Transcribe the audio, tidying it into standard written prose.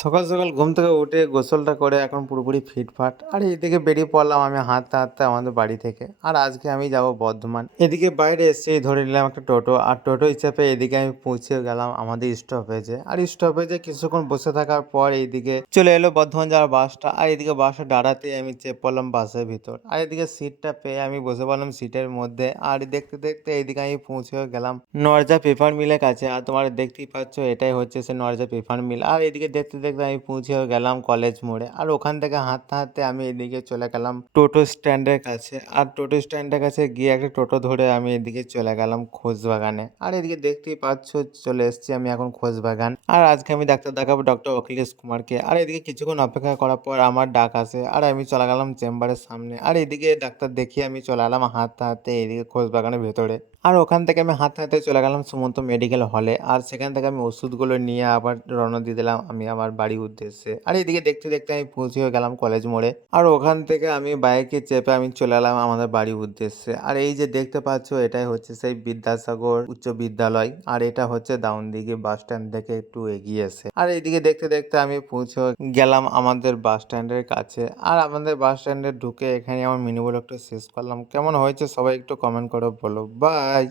সকাল, সকাল ঘুম থেকে উঠে গোসলটা করে এখন পুরোপুরি ফিটফাট। আর এদিকে বেরিয়ে পড়লাম আমি হাঁটতে, হাঁটতে আমাদের বাড়ি থেকে। আর আজকে আমি যাবো বর্ধমান। এদিকে বাইরে এসেই ধরে নিলাম একটা টোটো। আর টোটোয় চেপে এদিকে আমি পৌঁছে গেলাম আমাদের স্টপেজে। আর স্টপেজে কিছুক্ষণ বসে থাকার পর এইদিকে চলে এলো বর্ধমান যাওয়ার বাসটা। আর এদিকে বাসটা দাঁড়াতেই আমি চেপে পড়লাম বাসের ভিতর। আর এদিকে সিটটা পেয়ে আমি বসে পড়লাম সিটের মধ্যে। আর দেখতে, দেখতে এইদিকে আমি পৌঁছেও গেলাম নরজা পেপার মিলের কাছে। আর তোমরা দেখতেই পাচ্ছ এটাই হচ্ছে সে নরজা পেপার মিল। আর এদিকে দেখতে, দেখতে আমি পৌঁছেও গেলাম কলেজ মোড়ে। আর ওখান থেকে হাঁটতে, হাঁটতে আমি এদিকে চলে গেলাম টোটো স্ট্যান্ডের কাছে। আর টোটো স্ট্যান্ডের কাছে গিয়ে একটা টোটো ধরে আমি এদিকে চলে গেলাম খোশবাগানে। আর এদিকে দেখতেই পাচ্ছ চলে এসেছি আমি এখন খোশবাগান। আর আজকে আমি ডাক্তার দেখাবো ডক্টর অখিলেশ কুমারকে। আর এদিকে কিছুক্ষণ অপেক্ষা করার পর আমার ডাক আসে। আর আমি চলে গেলাম চেম্বারের সামনে। আর এদিকে ডাক্তার দেখিয়ে আমি চলে এলাম হাঁটতে, হাঁটতে এদিকে খোশবাগানের ভেতরে। আর ওখান থেকে আমি হাঁটতে, হাঁটতে চলে গেলাম সুমন্ত মেডিকেল হলে। আর সেখান থেকে আমি ওষুধগুলো নিয়ে আবার রওনা দিয়ে দিলাম আমি আমার বাড়ির উদ্দেশ্যে। আর এদিকে দেখতে, দেখতে আমি পৌঁছেও গেলাম কলেজ মোড়ে। আর ওখান থেকে আমি বাইকে চেপে আমি চলে এলাম আমাদের বাড়ির উদ্দেশ্যে। আর এই যে দেখতে পাচ্ছ এটাই হচ্ছে সেই বিদ্যাসাগর উচ্চ বিদ্যালয়। আর এটা হচ্ছে দাউনদিঘি বাস স্ট্যান্ড থেকে একটু এগিয়ে এসে। আর এইদিকে দেখতে, দেখতে আমি পৌঁছে গেলাম আমাদের বাস স্ট্যান্ডের কাছে। আর আমাদের বাস স্ট্যান্ডে ঢুকে এখানে আমার মিনি ব্লগটা শেষ করলাম। কেমন হয়েছে সবাই একটু কমেন্ট করে বলো। বাই।